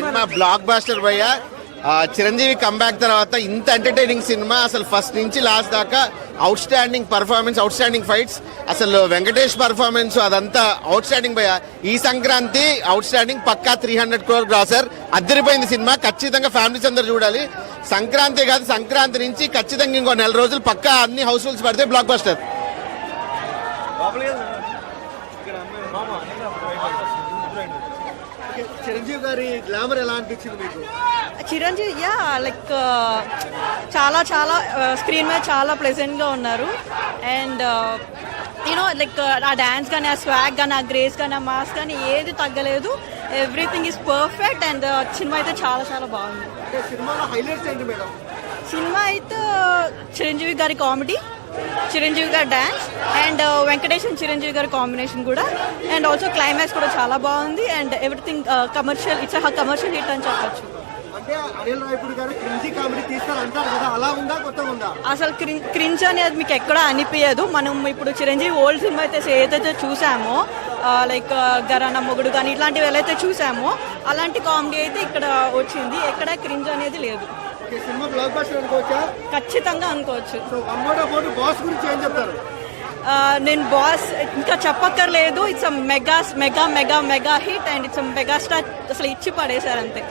Cinema black buster భయ్య. Chiranjeevi comeback తర్వాత ఇంత ఎంటర్టైనింగ్ సినిమా అసలు ఫస్ట్ నుంచి లాస్ట్ దాకా out standing performance, out standing fights, అసలు వెంకటేష్ పర్ఫార్మెన్స్ అదంతా అవుట్ స్టాండింగ్ భయ్య. ఈ సంక్రాంతి అవుట్ స్టాండింగ్ పక్కా 300 crore గ్రాసర్. అద్దరిపోయింది సినిమా, ఖచ్చితంగా ఫ్యామిలీస్ అందరు చూడాలి. సంక్రాంతి కాదు, సంక్రాంతి నుంచి ఖచ్చితంగా ఇంకో 4 రోజులు పక్కా అన్ని హౌస్ఫుల్స్ పడితే బ్లాక్ బస్టర్. చిరంజీవి గారి గ్లామర్ ఎలా అనిపించింది మీకు? చిరంజీవి లైక్ చాలా చాలా స్క్రీన్ మీద చాలా ప్లెజెంట్గా ఉన్నారు. అండ్ యూనో లైక్ ఆ డ్యాన్స్ కానీ, ఆ స్వాగ్ కానీ, ఆ గ్రేస్ కానీ, ఆ మాస్ కానీ ఏది తగ్గలేదు. Everything is perfect. And cinema అయితే చాలా చాలా బాగుంది. సినిమాలో హైలైట్స్ ఏంటి మేడం? సినిమా అయితే చిరంజీవి గారి కామెడీ, చిరంజీవి గారి dance, and Venkatesh and Chiranjeevi గారి కాంబినేషన్ కూడా, అండ్ ఆల్సో క్లైమాక్స్ కూడా చాలా బాగుంది. And everything commercial, it's commercial hit అని చెప్పచ్చు. అంటే అనిల్ రావిపూడి గారు క్రింజీ కామెడీ తీస్తారు అంటారు కదా, అలా ఉందా కొత్తగా ఉందా? అసలు క్రింజ్ అనేది మీకు ఎక్కడా అనిపించదు. మనం ఇప్పుడు చిరంజీవి ఓల్డ్ సినిమా అయితే ఏదైతే చూసామో, లైక్ గరానా మొగుడు కానీ ఇట్లాంటివి ఏదైతే చూసామో అలాంటి కామెడీ అయితే ఇక్కడ వచ్చింది. ఎక్కడ క్రింజ్ అనేది లేదు. సినిమా బ్లాక్ బస్టర్ అనుకోవచ్చా? ఖచ్చితంగా అనుకోవచ్చు. బాస్ గురించి ఏం చెప్తారు? నేను బాస్ ఇంకా చెప్పక్కర్లేదు. It's mega mega mega mega hit and it's mega star. అసలు ఇచ్చి పడేశారు అంతే.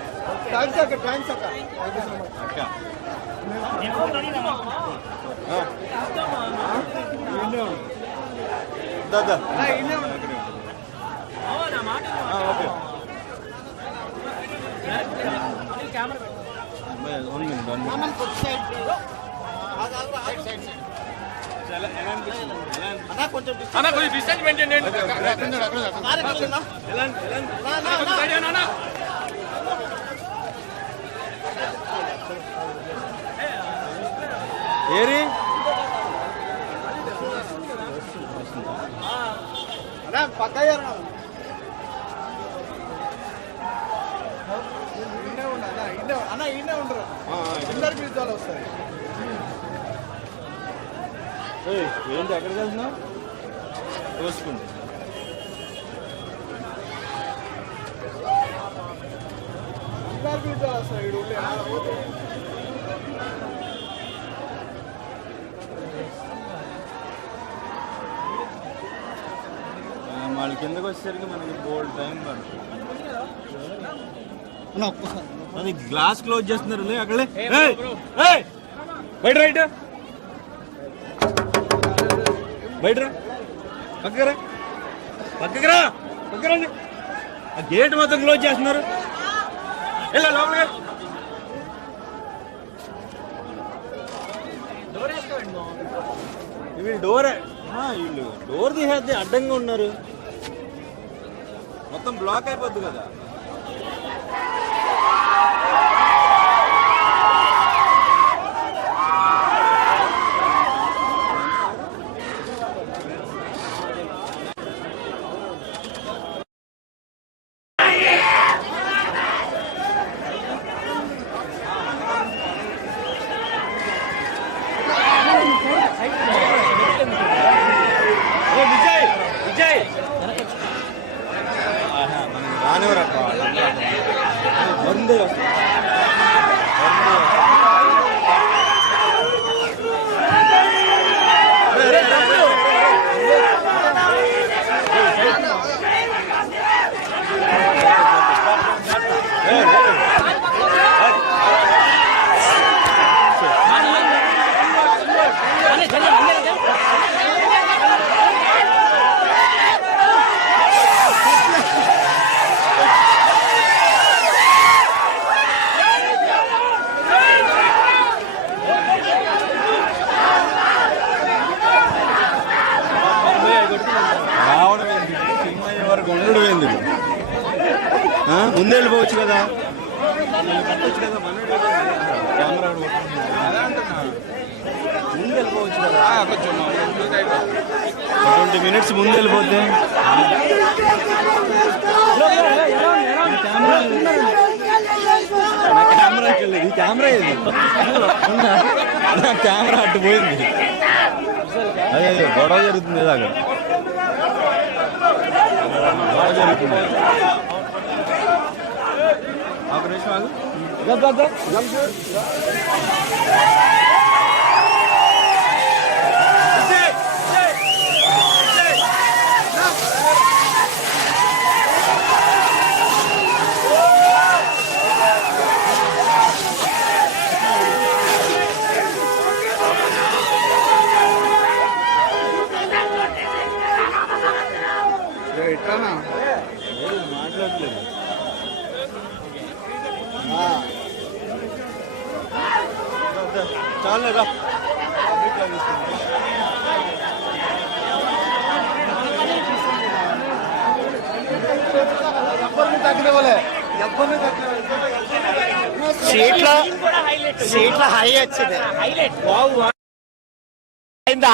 కొంచెం డిస్టెన్స్ మెయింటైన్ చేయండి. ఏరి ఏంటి ఎక్కడికి వెళ్తున్నావు? చూసుకుంటా వాళ్ళ కిందకి వచ్చేసరికి మనకి బోల్డ్ టైం పడుతుంది. అది గ్లాస్ క్లోజ్ చేస్తున్నారు అక్కడే. బయట రైట్, బయట పక్కరా, పక్కరా, పక్కరండి. ఆ గేట్ మొత్తం క్లోజ్ చేస్తున్నారు. ఇలా లోపలికి వీళ్ళు డోరే, వీళ్ళు డోర్ తీసేస్తే అడ్డంగా ఉన్నారు. మొత్తం బ్లాక్ అయిపోద్ది కదా. వందే ముందు వెళ్ళిపోవచ్చు కదా, కట్టచ్చు కదా. కెమెరా ముందు వెళ్ళిపోవచ్చు కదా, కొంచెం 20 minutes ముందు వెళ్ళిపోతే. కెమెరాకి వెళ్ళేది, ఈ కెమెరా ఏది, నా కెమెరా అట్టు పోయింది. అదే గొడవ జరుగుతుంది అక్కడ, గొడవ జరుగుతుంది. చాలేదా సీట్ల హై వచ్చింది.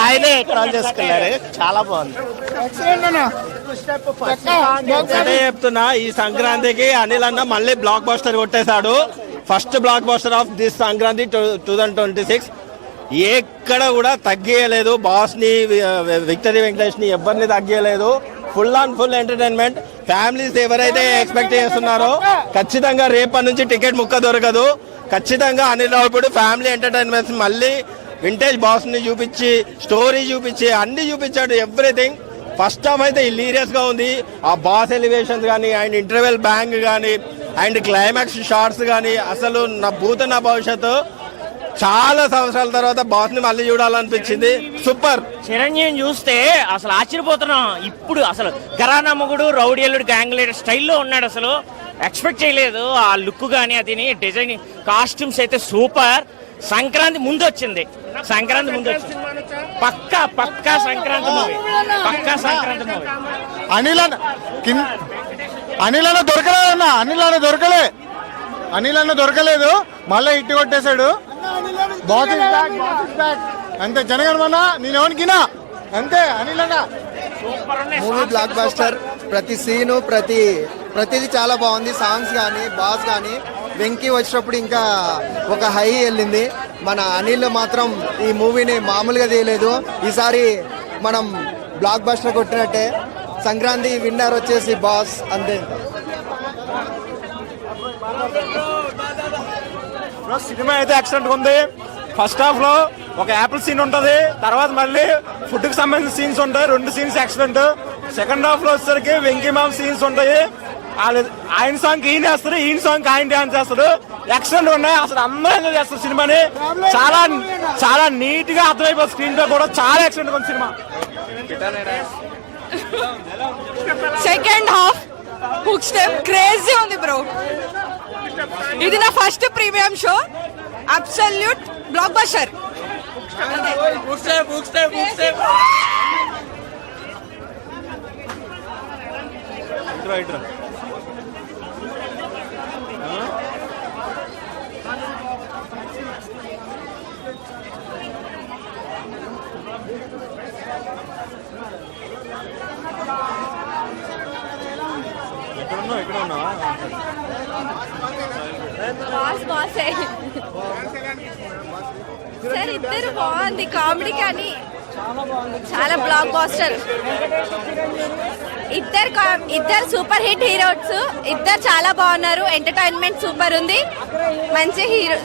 ఆయనే ఎక్కడ చేసుకున్నారు, చాలా బాగుంది. అదే చెప్తున్నా, ఈ సంక్రాంతికి అనిల్ అన్న మళ్ళీ బ్లాక్ బస్టర్ కొట్టేశాడు. First blockbuster of this Sankranti 2026. ఎక్కడ కూడా తగ్గేయలేదు. బాస్ ని, విక్టరీ వెంకటేష్ ని ఎవరిని తగ్గేయలేదు. Full and full entertainment. Families ఎవరైతే ఎక్స్పెక్ట్ చేస్తున్నారో ఖచ్చితంగా రేపటి నుంచి టికెట్ ముక్క దొరకదు. ఖచ్చితంగా అనిల్ రావుపూడి ఫ్యామిలీ ఎంటర్టైన్మెంట్స్ మళ్ళీ వింటేజ్ బాస్ ని చూపించి, స్టోరీ చూపించి, అన్ని చూపించాడు. ఎవ్రీథింగ్ ఫస్ట్ హాఫ్ అయితే హిలీరియస్ గా ఉంది. ఆ బాస్ ఎలివేషన్స్ కానీ, అండ్ ఇంటర్వెల్ బ్యాంగ్ కానీ, అండ్ క్లైమాక్స్ షార్ట్స్ కానీ, అసలు నా నా భవిష్యత్తు. చాలా సంవత్సరాల తర్వాత బాస్ ని మళ్ళీ చూడాలనిపించింది. సూపర్. చిరంజీవిని చూస్తే అసలు ఆశ్చర్యపోతున్నాం. ఇప్పుడు అసలు గరానా మొగుడు, రౌడీ అల్లుడు, గ్యాంగ్ లీడర్ స్టైల్లో ఉన్నాడు. అసలు ఎక్స్పెక్ట్ చేయలేదు. ఆ లుక్ కానీ, అది డిజైనింగ్, కాస్ట్యూమ్స్ అయితే సూపర్. సంక్రాంతి ముందు వచ్చింది. పక్కా సంక్రాంతి మూవీ. అనిల్ అన్న దొరకలేదు, మళ్ళీ ఇట్టి కొట్టేశాడు. అంతే జనగణమన నేనెవరికినా అంతే. అనిల్ అన్న మూవీ బ్లాక్ బస్టర్. ప్రతి సీను, ప్రతిది చాలా బాగుంది. సాంగ్స్ కానీ, బాస్ కానీ, వెంకీ వచ్చినప్పుడు ఇంకా ఒక హై వెళ్ళింది. మన అనిల్ మాత్రం ఈ మూవీని మామూలుగా తీయలేదు. ఈసారి మనం బ్లాక్ బస్టర్ కొట్టినట్టే. సంక్రాంతి విన్నర్ వచ్చేసి బాస్. అంతే. సినిమా అయితే ఎక్సలెంట్ ఉంది. ఫస్ట్ హాఫ్ లో ఒక యాపిల్ సీన్ ఉంటది, తర్వాత మళ్ళీ ఫుడ్ కి సంబంధించిన సీన్స్ ఉంటాయి. 2 సీన్స్ ఎక్సలెంట్. సెకండ్ హాఫ్ లో వచ్చేసరికి వెంకీ మామ్ సీన్స్ ఉంటాయి. ఆయన సాంగ్ ఈయన వేస్తారు, ఈయన సాంగ్ ఆయన డాన్స్ చేస్తారు. ఎక్సలెంట్ ఉన్నాయి. అసలు అందరూ ఎంజాయ్ చేస్తారు సినిమాని. చాలా నీట్ గా అర్థమైపోతుంది. స్క్రీన్ పే కూడా చాలా ఎక్సలెంట్ ఉంది cinema. Second half hook step crazy ఉంది బ్రో. ఇది నా first premium show. Absolute block buster. Sir ఇద్దరు బాగుంది. కామెడీ కానీ చాలా బ్లాక్ బాస్టర్. ఇద్దరు సూపర్ హిట్ హీరోస్. ఇద్దరు చాలా బాగున్నారు. ఎంటర్టైన్మెంట్ సూపర్ ఉంది. మంచి హీరో